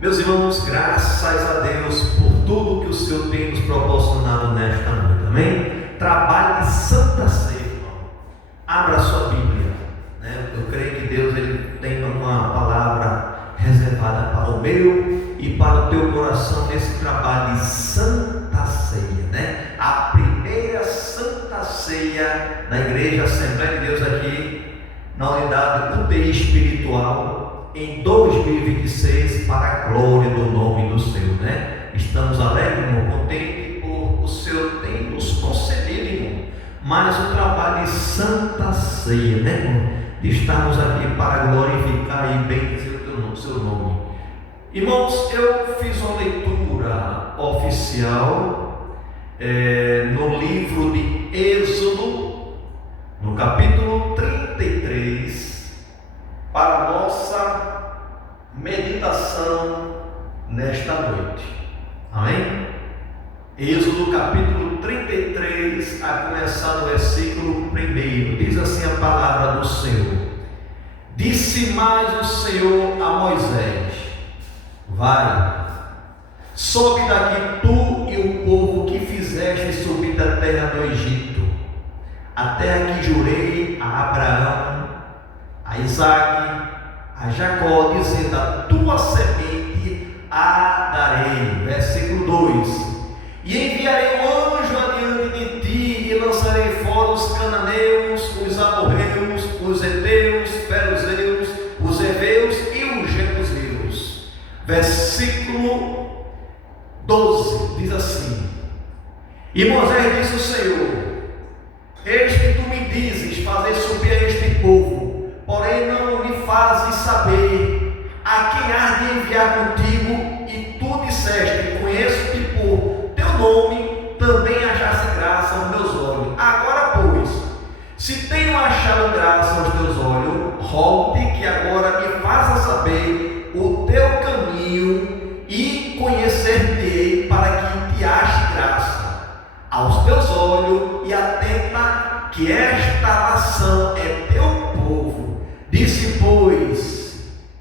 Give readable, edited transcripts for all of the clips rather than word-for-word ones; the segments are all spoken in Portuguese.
Meus irmãos, graças a Deus por tudo que o Senhor tem nos proporcionado nesta noite, amém? Trabalhe de Santa Ceia, irmão. Abra a sua Bíblia, né? Eu creio que Deus ele tem uma palavra reservada para o meu e para o teu coração nesse trabalho de Santa Ceia, né? A primeira Santa Ceia da Igreja Assembleia de Deus aqui na unidade UTI espiritual em 2026, para a glória do nome do Senhor, né? Estamos alegres, irmão, contentes por o Senhor ter nos concedido, irmão, mais um trabalho de Santa Ceia, né, irmão? De estarmos aqui para glorificar e bendizer o seu nome. Irmãos, eu fiz uma leitura oficial no livro de Êxodo, no capítulo 33, para a nossa meditação nesta noite, amém? Êxodo capítulo 33, a começar do versículo 1, diz assim a palavra do Senhor: Disse mais o Senhor a Moisés: Vai, sobe daqui tu e o povo que fizeste subir da terra do Egito, a terra que jurei a Abraão, a Isaque, a Jacó, dizendo: a tua semente a darei. Versículo 2: E enviarei um anjo adiante de ti, e lançarei fora os cananeus, os amorreus, os heteus, feruzeus, os heveus e os jebuseus. Versículo 12 diz assim: E Moisés disse ao Senhor: Eis que tu me dizes fazer subir a este povo, porém não me fazes saber a quem hás de enviar contigo, e tu disseste: Conheço-te por teu nome, também achaste graça aos meus olhos. Agora, pois, se tenho achado graça aos teus olhos, rogo-te que agora me faça saber o teu caminho, e conhecer-te-ei, para que te ache graça aos teus olhos, e atenta que esta nação é teu povo. Disse, pois: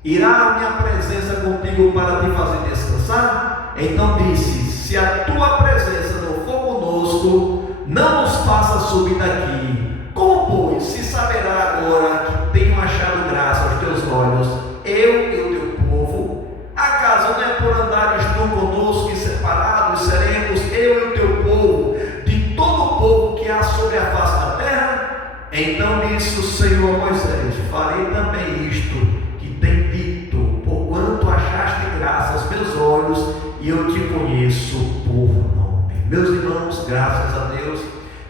Irá a minha presença contigo para te fazer descansar? Então disse: Se a tua presença não for conosco, não nos faça subir daqui. Como, pois, se saberá agora que tenho achado graça aos teus olhos, eu e o teu povo? Acaso não é por andares tu conosco e separados seremos eu e o teu povo de todo o povo que há sobre a face da terra? Então disse o Senhor a Moisés: Farei também isto que tem dito, porquanto achaste graça aos meus olhos, e eu te conheço por nome. Meus irmãos, graças a Deus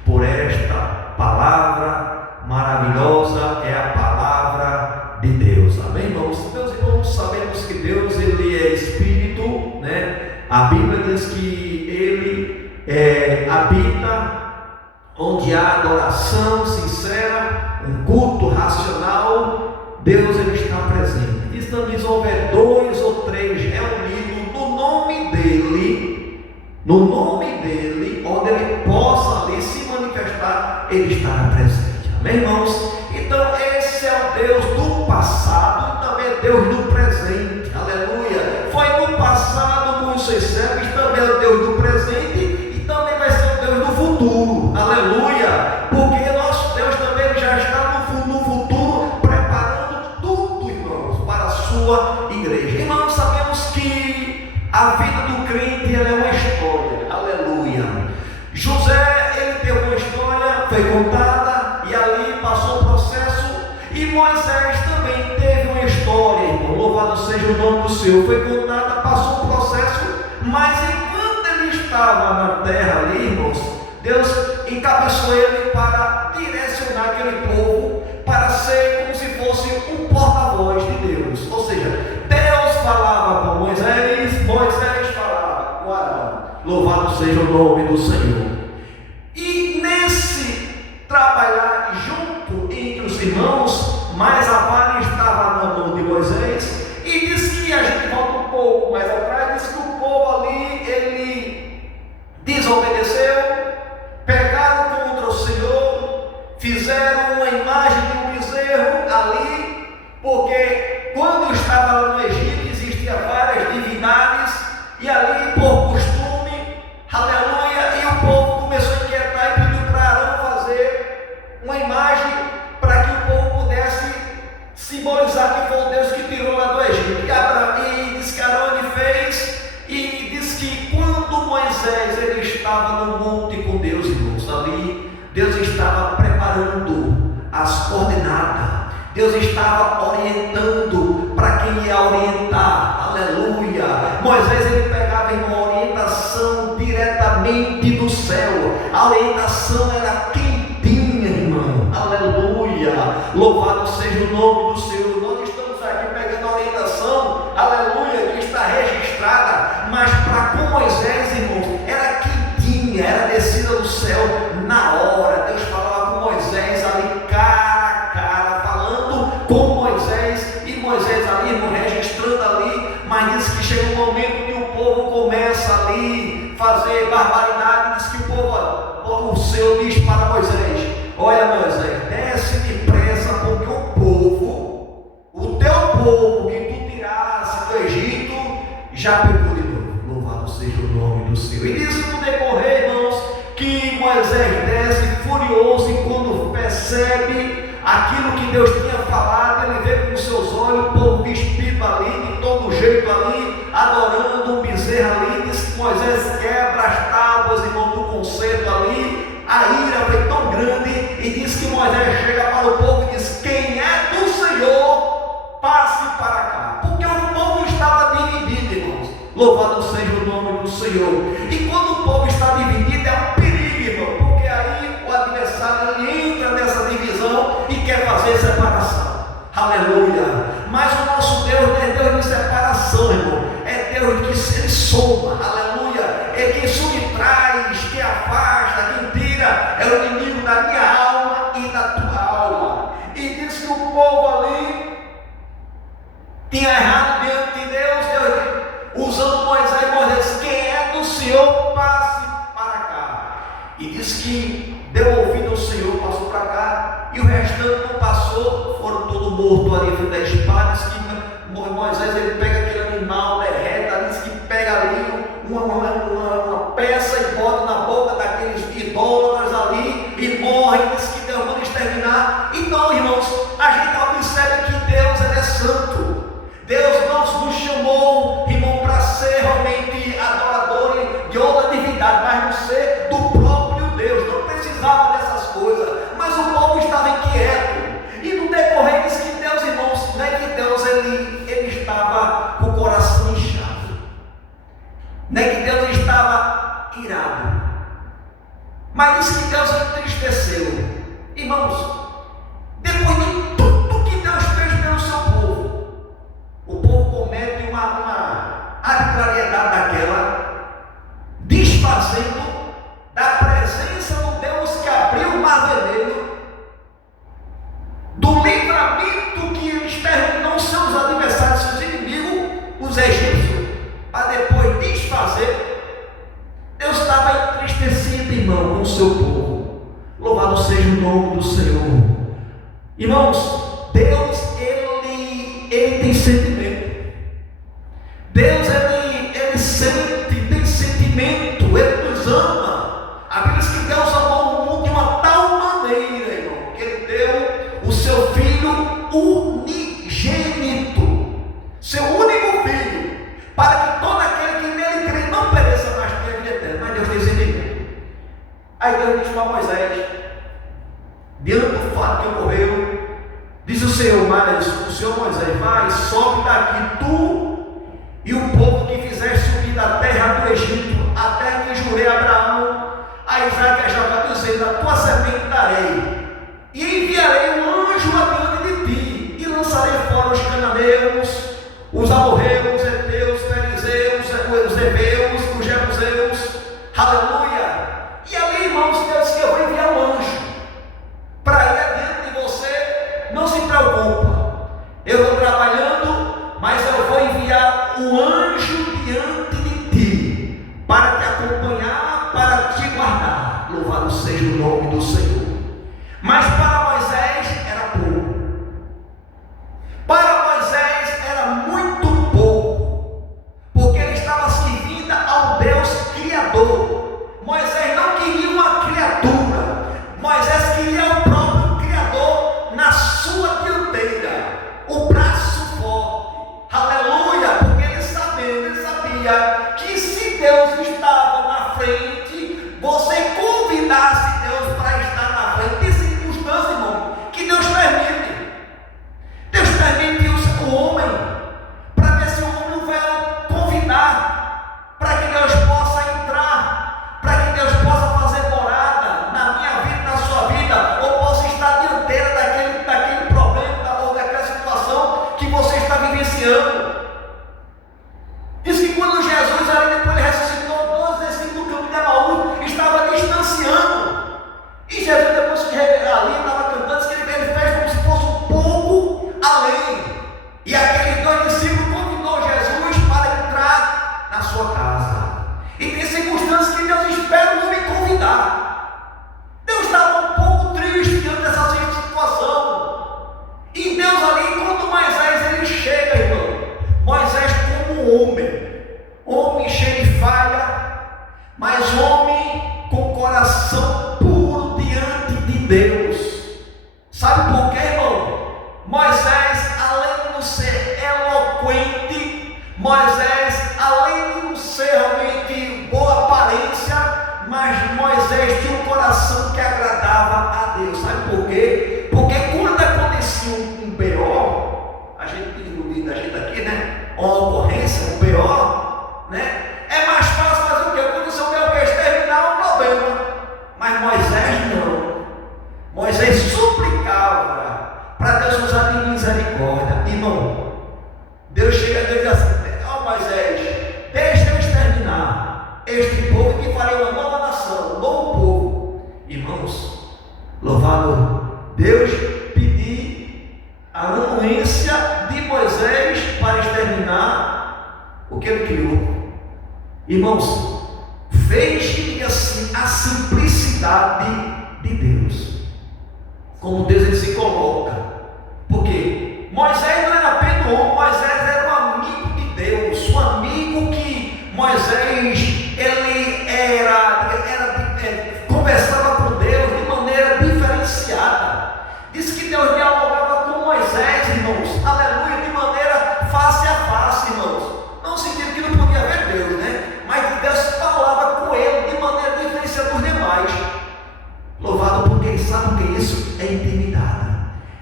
por esta palavra maravilhosa, é a palavra de Deus, amém, irmãos? Meus irmãos, sabemos que Deus ele é Espírito, né? A Bíblia diz que ele habita onde há adoração sincera, um culto racional. Deus ele está presente. Diz também: se houver 2 ou 3 reunidos no nome dele, onde ele possa ali se manifestar, ele estará presente, amém, irmãos? Então esse é o Deus do passado e também é Deus do presente, aleluia. Foi no passado com os seus servos, também é o Deus do presente e também vai ser o Deus do futuro, aleluia, porque nosso Deus também já está no futuro, preparando tudo, irmãos, para a sua igreja. Irmãos, sabemos que a vida do crente ela é uma história, aleluia. José, ele teve uma história, foi contada, e ali passou o processo, e Moisés também teve uma história, irmão, louvado seja o nome do Senhor, foi contada, passou o processo, mas enquanto ele estava na terra ali, irmãos, Deus encabeçou ele para direcionar aquele povo, para ser como se fosse um porta-voz de Deus. Ou seja, Deus falava com Moisés, Moisés falava com Arão. Louvado seja o nome do Senhor. E nesse trabalhar junto entre os irmãos, mais a vara estava na mão de Moisés, e diz que a gente volta um pouco mais atrás, diz que o povo ali, ele desobedeceu, pegaram contra o Senhor, fizeram uma imagem de um bezerro ali, porque quando estava lá no Egito existia várias divindades estava no monte com Deus, irmãos. Ali Deus estava preparando as coordenadas, Deus estava orientando para quem ia orientar. Aleluia. Moisés, ele pegava uma orientação diretamente do céu. A orientação era quentinha, irmão. Aleluia. Louvado seja o nome do Senhor. Nós estamos aqui pegando a orientação, aleluia, que está registrada, mas para com Moisés, irmãos, era quentinha, era descida do céu na hora. Deus falava com Moisés ali cara a cara, falando com Moisés, e Moisés ali, irmão, registrando ali. Mas diz que chega um momento que o povo começa ali fazer barbaridade. Diz que o Senhor diz para Moisés: olha, Moisés, desce depressa, porque o teu povo que tu tirasse do Egito já pegou de novo. Louvado seja o nome do Senhor. E diz no decorrer, irmãos, que Moisés desce furioso, e quando percebe aquilo que Deus tinha falado, ele vê com seus olhos o povo despido ali, de todo jeito ali, adorando um bezerro ali. Diz que Moisés quebra as tábuas, irmão, do concerto ali. A ira foi tão grande, e diz que Moisés chega para o povo e diz: quem é do Senhor, passe para cá. Porque o povo estava dividido, irmãos. Louvado seja o nome do Senhor. E quando o povo está dividido, é um perigo, irmão, porque aí o adversário ele entra nessa divisão e quer fazer separação. Aleluia. Mas o nosso Deus não é Deus de separação, irmão. É Deus que ele soma. Aleluia. É quem subtraz, quem afasta, quem tira. É o inimigo da minha alma e da tua alma. E diz que o povo ali tinha errado diante de Deus. Deus usando Moisés, quem é do Senhor, passe para cá. E diz que deu ouvido ao Senhor, passou para cá, e o restante não passou, foram todos mortos ali da espada. Diz que Moisés, ele pega aquele animal, derreta, diz que pega ali uma peça e bota na boca daqueles idólatras ali e morre. Diz que Deus manda exterminar. Então, irmãos, a gente observa que Deus ele é santo. Deus não nos chamou, irmão, para ser realmente adorador de outra divindade, mas não ser do próprio Deus. Não precisava dessas coisas, mas o povo estava inquieto. E no decorrer diz que Deus, irmãos, não é que Deus ele estava com o coração inchado, não é que Deus estava irado, mas diz que Deus entristeceu. Irmãos, depois de tudo que Deus fez pelo seu povo, o povo comete uma arbitrariedade daquela, desfazendo da presença do Deus que abriu o mar vermelho, do livramento que eles terminou seus adversários, seus inimigos, os egípcios, para depois desfazer. Deus estava entristecido, irmão, com o seu povo. Louvado seja o nome do Senhor. Irmãos, Deus, ele tem sentimento. Deus, ele sente, tem sentimento, ele nos ama. A Bíblia diz que Deus amou o mundo de uma tal maneira, irmão, que ele deu o seu Filho unigênito, seu único Filho, para que todo aquele que nele crê não pereça, mas tenha vida eterna. Mas Deus tem sentimento. Aí Deus diz para Moisés, diante do fato que ocorreu, diz o Senhor: mas o Senhor Moisés, vai, sobe daqui tu e o povo que fizeste subir da terra do Egito, a terra que jurei a Abraão, a Isaac e a Jacó, dizendo: a tua semente darei, e enviarei um anjo adiante de ti, e lançarei fora os cananeus, os amorreus, os heteus, os perizeus, os heveus, os jebuseus. Aleluia. E ali, irmãos, Deus que eu vou enviar um anjo para ir adiante de você. Não se preocupa, eu vou trabalhando, mas eu vou enviar um anjo diante de ti, para te acompanhar, para te guardar. Louvado seja o nome do Senhor. Mas para Moisés era pouco. Para Moisés era muito pouco. eloquente. Moisés, além de não ser realmente boa aparência, mas Moisés tinha um coração que agradava a Deus. Sabe por quê? Porque quando acontecia um BO, a gente iludindo a gente aqui, né? Uma ocorrência, um BO, né? É mais fácil fazer o quê? Quando o seu BO quer exterminar um problema. Mas Moisés não. Moisés suplicava para Deus usar de misericórdia. Irmão, Deus chega a Deus e diz assim: ó Moisés, deixa eu exterminar este povo que farei uma nova nação, um novo povo. Irmãos, louvado Deus, pedir a anuência de Moisés para exterminar o que ele criou. Irmãos, veja assim a simplicidade de Deus, como Deus ele se coloca. Porque Moisés não era apenas um homem, Moisés era um amigo de Deus, um amigo que Moisés ele conversava com Deus de maneira diferenciada. Diz que Deus dialogava com Moisés, irmãos, aleluia, de maneira face a face, irmãos. Não no sentido que não podia ver Deus, né? Mas Deus falava com ele de maneira diferenciada dos demais. Louvado por quem sabe o que é isso? É intimidade,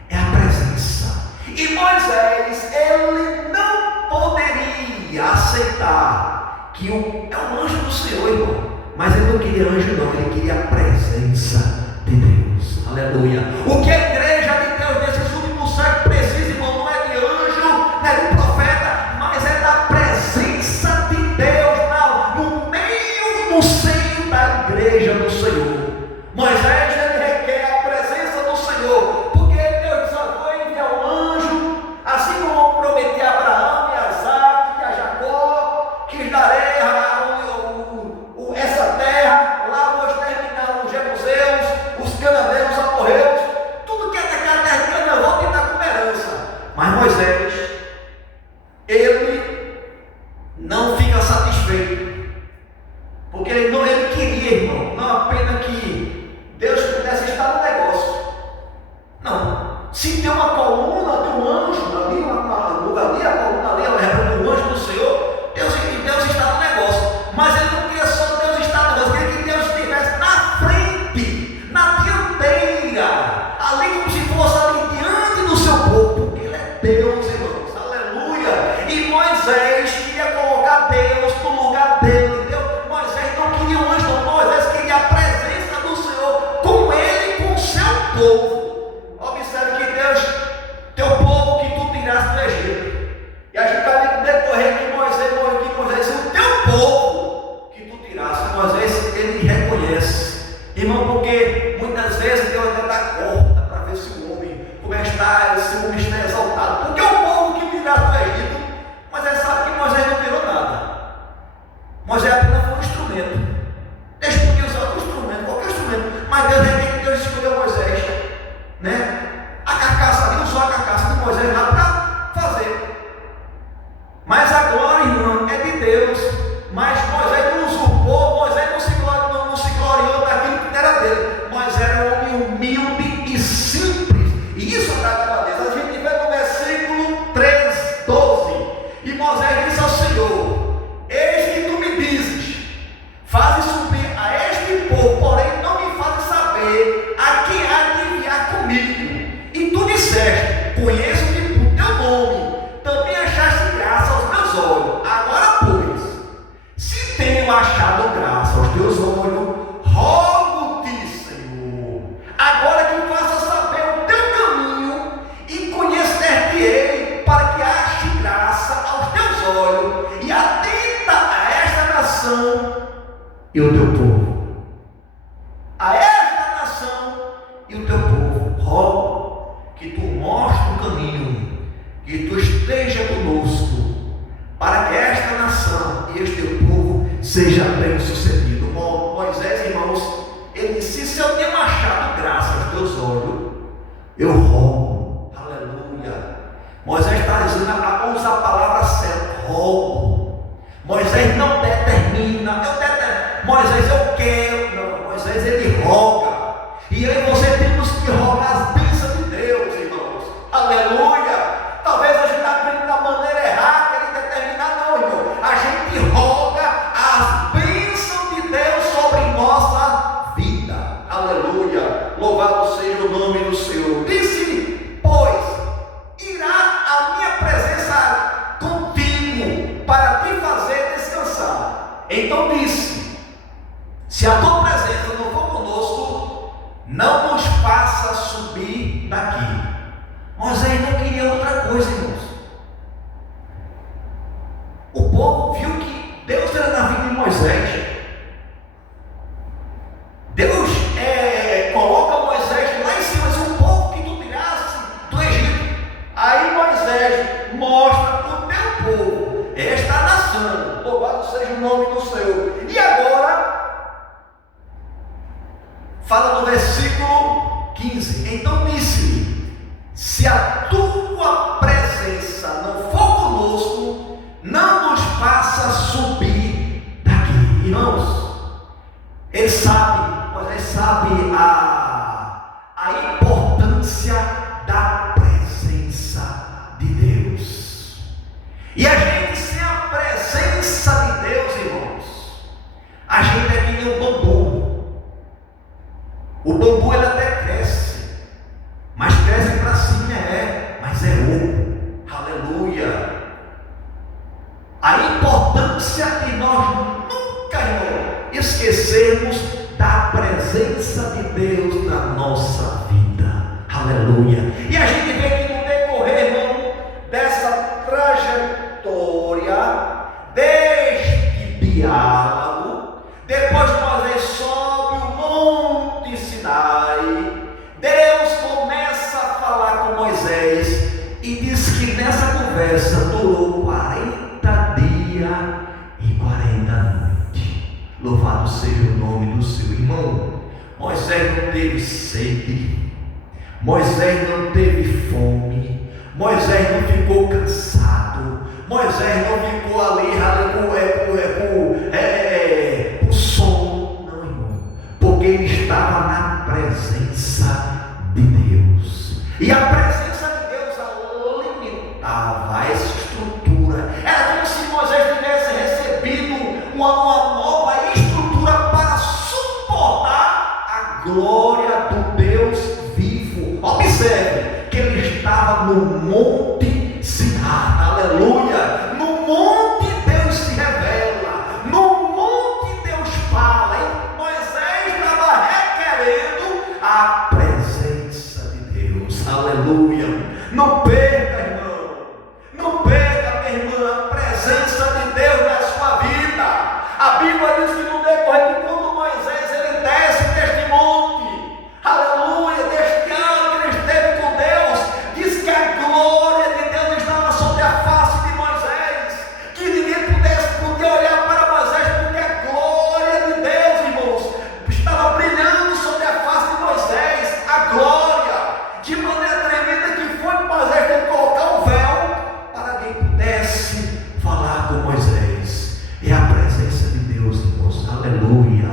é a presença. E Moisés, ele não poderia aceitar que é um anjo do Senhor, irmão. Mas ele não queria anjo não, ele queria a presença de Deus. Aleluia. O que a igreja de Deus nesses últimos séculos precisa, irmão, não é de anjo, não é de profeta, mas é da presença de Deus no meio, no seio da igreja do Senhor. Moisés, ele requer a presença do Senhor, porque Deus só foi enviar um anjo, assim como prometeu a Abraão e a Isaac e a Jacó, que darei essa terra, lá vou exterminar os jebuseus, os cananeus, os amorreus, tudo que é daquela terra de Canaã, vou te dar como herança. Mas Moisés, ele não fica satisfeito, porque ele queria, irmão, não apenas que Deus pudesse estar no negócio. Não. Se tem uma coluna de um anjo ali, a coluna ali, um anjo do Senhor, Deus está no negócio. Mas ele não queria só Deus estar no negócio, ele queria que Deus estivesse na frente, na dianteira, ali como se fosse ali diante do seu povo, porque ele é Deus, irmãos. Aleluia. E Moisés queria colocar Deus no lugar dele. Moisés não queria um anjo, não. Moisés queria a presença do Senhor com ele e com o seu povo. Observe que Deus, teu povo que tu tiraste do Egito. E a gente vai ver que decorrer que Moisés disse: o teu povo que tu tiraste. Moisés, ele reconhece, irmão, porque muitas vezes Deus até dá corda para ver se o homem se o homem está exaltado. Porque o povo que tiraste do Egito, Moisés sabe que Moisés não tirou nada. Moisés apenas foi um instrumento. Deus podia usar outro instrumento, qualquer instrumento, mas Deus requer que Deus escolheu Moisés, né? A carcaça ali, usou a carcaça de Moisés lá para fazer. Mas a glória, irmão, é de Deus. Mas Moisés não usurpou, Moisés não se gloriou daquilo que era dele. Moisés era um homem humilde e simples. E isso agradava a Deus. A gente vê no versículo 3, 12. E Moisés disse ao Senhor: eis que tu me dizes, fazes subir a este povo, porém não me fazes saber a quem há de enviar comigo. E tu disseste: conheço-te por teu nome, também achaste graça aos meus olhos. Agora, pois, se tenho achado graça aos teus olhos, rogo-te, Senhor, agora que faça saber o teu caminho e conhecer-te-ei, para que ache graça aos teus olhos, e atenta a esta nação e o teu povo. A esta nação e o teu povo, rogo que tu mostres o caminho, que tu esteja conosco, para que esta nação e este teu povo seja bem sucedido. Moisés, irmãos, ele disse: se eu tenho achado graça aos teus olhos, eu rogo. Aleluia. Moisés está dizendo, usa a palavra certa, rogo. Moisés não determina, Moisés, eu quero. Não, Moisés, ele roga. E eu e você temos que rogar as bênçãos de Deus, irmãos. Aleluia. Talvez a gente está aprendendo da maneira errada. Então disse: se a tua presença não for conosco, não nos faça subir daqui. Moisés não queria outra coisa, irmãos. O povo viu que Deus era na vida de Moisés. Deus coloca Moisés lá em cima, diz: o povo que tu tirasse do Egito. Aí Moisés mostra o teu povo, esta nação, louvado seja o nome do Senhor. E agora, fala no versículo 15: então disse-lhe: se a tua presença não for conosco, não nos faça subir daqui. Irmãos, ele sabe, Moisés sabe a importância da presença de Deus. E a gente, sem a presença de Deus, irmãos, a gente é que nem um bambu. O bambu ele até cresce, mas cresce para cima, mas é oco. Aleluia. A importância de nós nunca, irmão, esquecermos da presença de Deus na nossa vida. Aleluia. E a gente vê que no decorrer, irmão, dessa trajetória, deste diálogo, depois que Moisés sobe o Monte Sinai, Deus começa a falar com Moisés e diz que nessa conversa durou 40 dias e 40 noites. Louvado seja o nome do seu irmão. Moisés não teve sede, Moisés não teve fome, Moisés não ficou cansado, Moisés não ficou ali com sono, não, irmão, porque ele estava na presença de Deus. E a presença de Deus alimentava essa estrutura. Era como se Moisés tivesse recebido uma nova estrutura para suportar a glória do Deus vivo. Observe que ele estava no Monte Sinai. Aleluia. No monte Deus se revela, no monte Deus fala. E Moisés estava requerendo a presença de Deus. Aleluia. Não perca, irmão, não perca, minha irmã, a presença de Deus na sua vida. A Bíblia diz que no decorrer de quando Moisés ele desce deste monte, aleluia, deste ano que ele esteve com Deus, diz que a glória de Deus estava sobre a face de Moisés, que ninguém podia olhar para Moisés, porque a glória de Deus, irmãos, estava brilhando sobre a face de Moisés. A glória, de maneira tremenda, que foi que Moisés teve que colocar um véu para que pudesse falar com Moisés. É a presença de Deus, irmãos. Aleluia.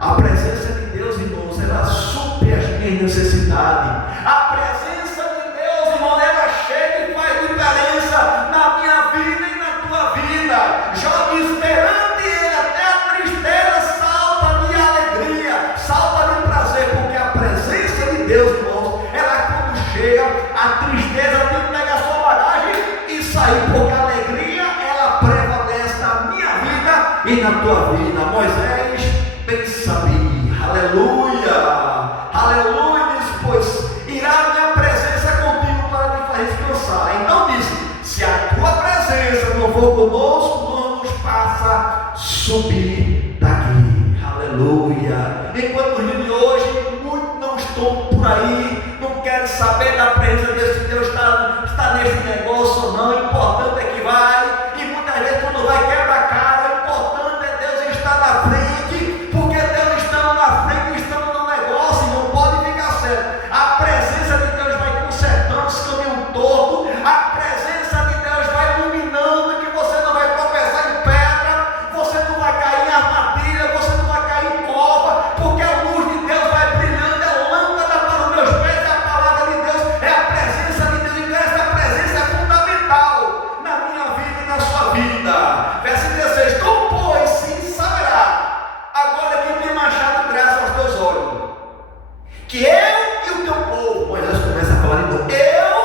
A presença de Deus, irmãos, ela supre as minhas necessidades. A presença de Deus, irmão, ela chega e faz diferença na minha vida e na tua vida. Jó diz: perante ele até a tristeza salta de alegria, salta de prazer, porque a presença de Deus, irmãos, ela quando chega, a tristeza tem que pegar sua bagagem e sair, porque a alegria ela prevalece na minha vida e na tua vida. Moisés bem sabia, aleluia, aleluia, diz: pois irá a minha presença contigo para te fazer descansar. Então disse: se a tua presença não for conosco, não nos faça subir daqui. Aleluia. Enquanto no dia de hoje muitos não estão por aí, não querem saber da presença desse Deus, está nesse negócio ou não. O importante é que vai, e muitas vezes quando vai quebra a cara. O importante é Deus estar na frente, porque Deus estando na frente, estando no negócio, não pode ficar certo. A presença de Deus vai consertando esse caminho todo, a presença de Deus vai iluminando, que você não vai tropeçar em pedra, você não vai cair em armadilha, você não vai cair em cova, porque a luz de Deus vai brilhando, é lâmpada para os meus pés, é a palavra de Deus, é a presença de Deus. Então essa presença é fundamental na minha vida e na sua vida. Verso 16: tu, pois, sim saberá, agora que tem machado graça aos teus olhos, que eu e o teu povo. Moisés começa a falar de novo: eu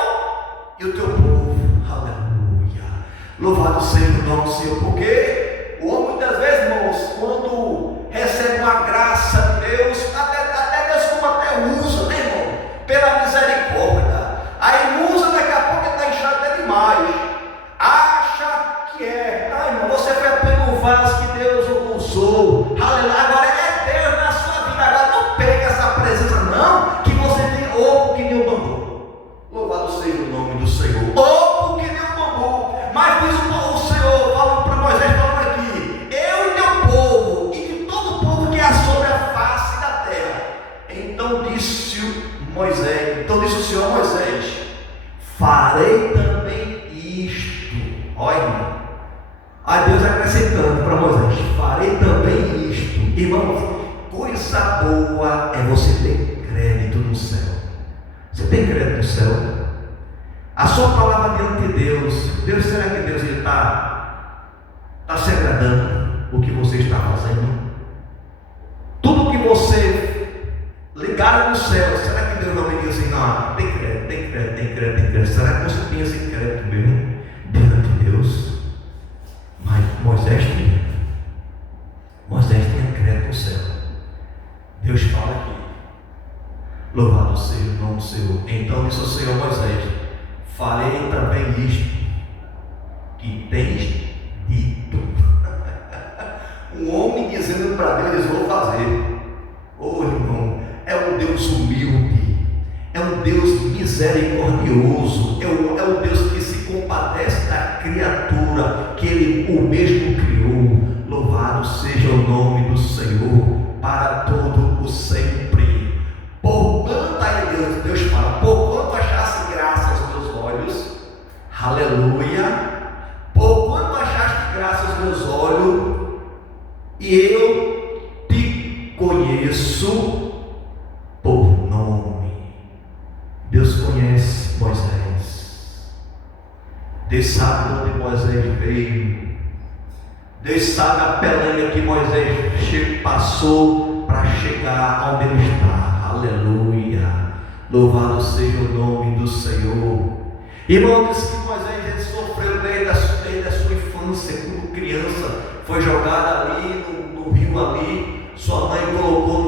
e o teu povo. Aleluia. Louvado seja o nome do Senhor, porque o homem muitas vezes, irmãos, que é, irmão, você foi apenas um vaso que Deus usou, aleluia, agora é Deus na sua vida, agora não pega essa presença não, que você tem oco que nem o bambu. Louvado seja o nome do Senhor. Oco que nem o bambu. Mas diz o Senhor, falando para Moisés, falando aqui, eu e teu povo, e de todo o povo que há sobre a face da terra. Então disse o Senhor a Moisés, farei também isto. Olha, irmão. Aí Deus acrescentando para Moisés, farei também isto. Irmãos, coisa boa é você ter crédito no céu. Você tem crédito no céu? A sua palavra diante de Deus, será que Deus está se agradando o que você está fazendo? Tudo que você ligar no céu, será que Deus não me diz assim, não, tem crédito. Será que você tem esse crédito mesmo diante de Deus? Mas Moisés tinha crédito no céu. Deus fala aqui, louvado seja o nome do Senhor. Então disse o Senhor a Moisés, farei também isto que tens dito. Um homem dizendo para Deus, vou fazer. Irmão, é um Deus humilde, é um Deus misericordioso, é um Deus que se compadece da criatura que Ele o mesmo criou. Louvado seja o nome do Senhor para todo o sempre. Porquanto aí Deus fala, porquanto achaste graça aos meus olhos, aleluia, porquanto achaste graça aos meus olhos, e eu te conheço por nome. Deus conhece Moisés. Deus sabe onde Moisés veio. Deus sabe a pelenha que Moisés passou para chegar onde ele está. Aleluia. Louvado seja o nome do Senhor. Irmão, diz que Moisés sofreu desde a sua infância, como criança. Foi jogado ali no rio ali. Sua mãe colocou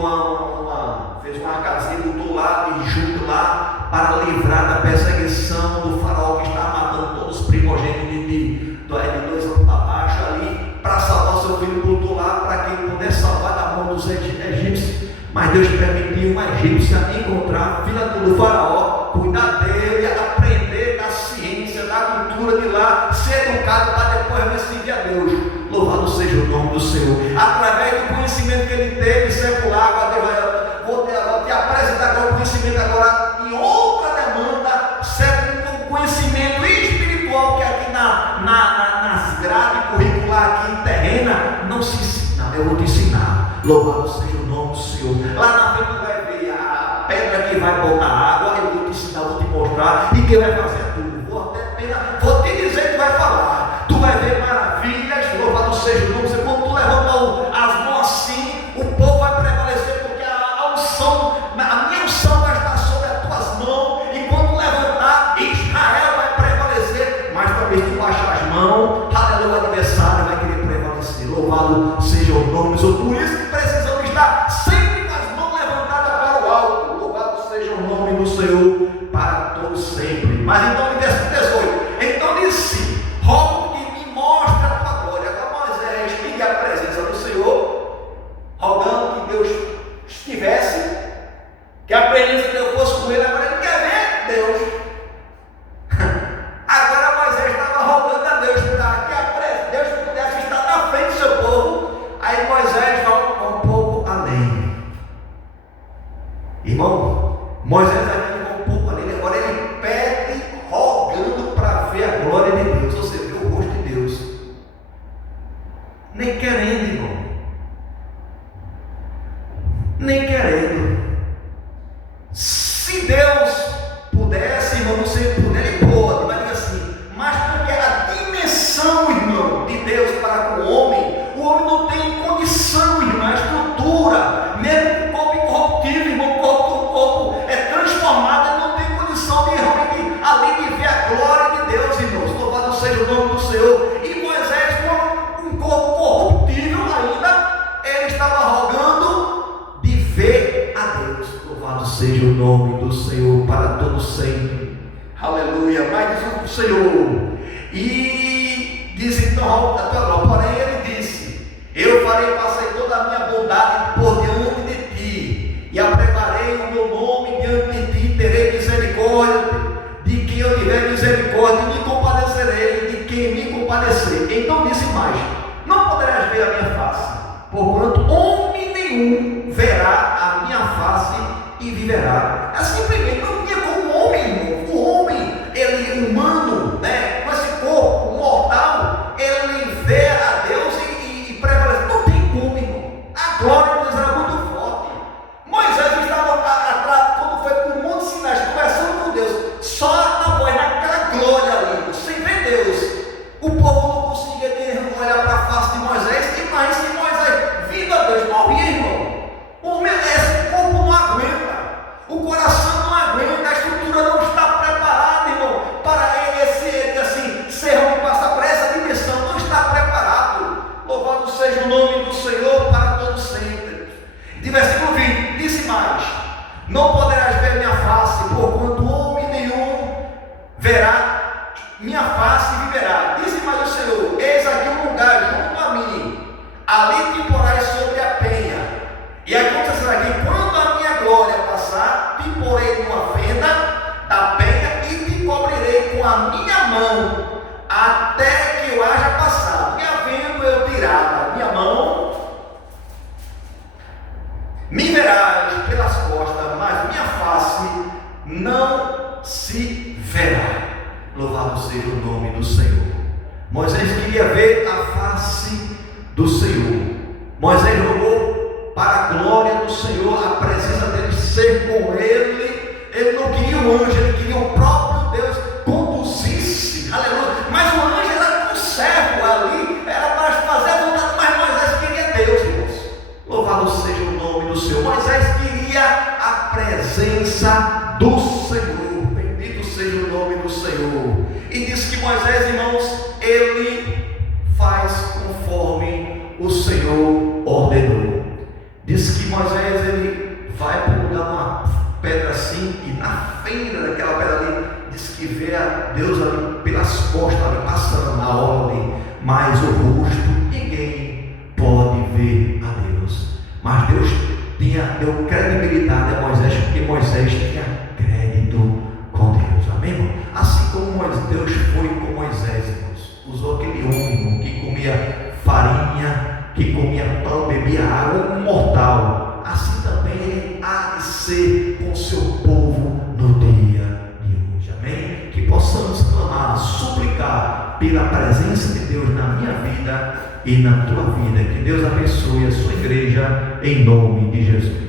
fez uma casinha, botou lá e junto lá para livrar da perseguição do faraó que estava matando todos os primogênitos de 2 anos para baixo ali, para salvar seu filho, botou lá para que ele pudesse salvar da mão dos egípcios. Mas Deus permitiu uma egípcia encontrar a filha do faraó, cuidar dele, aprender da ciência, da cultura de lá, ser educado para depois me servir a Deus. Louvado seja o nome do Senhor. Através do conhecimento que ele teve secular, vou te apresentar agora o conhecimento agora em outra demanda, certo? Um conhecimento espiritual que aqui nas grades curricular aqui terrena não se ensina. Eu vou te ensinar. Louvado seja o nome do Senhor. Lá na frente tu vai ver a pedra que vai botar água. Eu vou te ensinar, vou te mostrar. E quem vai fazer tudo? Vou te dizer que tu vai falar. Tu vai ver maravilhas. Louvado seja o nome do Senhor. Quando tu levanta as mãos assim, o povo vai prevalecer, porque a unção, a minha unção vai estar sobre as tuas mãos. E quando tu levantar, Israel vai prevalecer. Mas também se tu baixar as mãos, aleluia, o adversário vai querer prevalecer. Louvado seja o nome do Senhor. Por isso que precisamos estar sempre com as mãos levantadas para o alto. Louvado seja o nome do Senhor para todos sempre. Mas então, em versículo 18, então disse: rogo que me mostre a tua glória. Agora Moisés pediu a presença do Senhor, rogando que Deus estivesse, que a presença de Deus fosse com ele. Agora ele quer ver Deus. Agora Moisés estava rogando a Deus para que Deus pudesse estar na frente do seu povo. Aí Moisés vai um pouco além. Irmão, Moisés vai um pouco além. Agora ele pede, rogando para ver a glória de Deus. Você vê o rosto de Deus. Nem querendo, irmão. Nem querendo. Se Deus pudesse, irmão, você puder, ele pode, mas diga assim, mas porque a dimensão, irmão, de Deus para com o homem não tem condição, irmão, a estrutura, mesmo com o corpo incorruptível, irmão, o corpo é transformado, ele não tem condição de realmente ali de ver a glória de Deus, irmãos. Louvado seja o nome do Senhor. E Moisés, com um corpo corruptível ainda, ele estava rogando de ver a Deus. Louvado seja o nome do Senhor para todos sempre. Aleluia. Mas diz o Senhor. E diz então não roube da tua glória. Porém ele disse: eu farei passar toda a minha bondade por diante de ti, e apregoarei o meu nome diante de ti, terei misericórdia de quem eu tiver misericórdia, e me compadecerei de quem me compadecer. Então disse mais: não poderás ver a minha face, porquanto homem nenhum verá a minha face e viverá. É simplesmente não tinha como o homem, ele humano, né, com esse corpo mortal, ele vê a Deus e prevalece. Não tem como, irmão. A glória de Deus era muito forte. Moisés estava atrás, quando foi para o Monte Sinai, conversando com Deus, só na voz, naquela glória ali, sem ver Deus. O povo não conseguia olhar para a face de Moisés, e mais que Moisés, vindo a Deus, morria, irmão. Esse corpo não aguenta, o coração não aguenta, a estrutura não está preparada, irmão, para ele assim, ser homem, passar por essa dimensão, não está preparado. Louvado seja o nome do Senhor para todo sempre. De versículo 20, disse mais: não poderás ver minha face, porquanto homem nenhum verá minha face e viverá. Disse mais o Senhor: eis aqui um lugar junto a mim, ali te porás sobre a penha. E acontecerá que quando a minha glória passar, te porei numa fenda da penha e te cobrirei com a minha mão, até que eu haja passado. E havendo eu tirado a minha mão, me verás pelas costas, mas minha face não se verá. Louvado seja o nome do Senhor. Moisés queria ver a face do Senhor. Moisés rogou para a glória do Senhor, a presença dele ser com ele. Ele não queria o anjo, ele queria o próprio Deus conduzisse, aleluia. Mas o anjo era um servo ali, era para fazer a vontade, mas Moisés queria Deus, irmãos. Louvado seja o nome do Senhor. Moisés queria a presença do Senhor, bendito seja o nome do Senhor. E diz que Moisés, irmãos, ele faz conforme o Senhor ordenou. Diz que Moisés, ele vai para um lugar, uma pedra assim, e na fenda daquela pedra ali, diz que vê a Deus ali pelas costas, ali passando na hora ali, mas o rosto, ninguém pode ver a Deus. Mas Deus deu credibilidade a Moisés, porque Moisés tinha crédito com Deus. Amém, irmão? Assim como Deus foi com Moisés, irmãos, usou aquele homem que comia farinha, que comia pão, bebia água, um mortal. Assim também ele há de ser com o seu povo no dia de hoje. Amém? Que possamos clamar, suplicar pela presença de Deus na minha vida e na tua vida. Que Deus abençoe a sua igreja em nome de Jesus.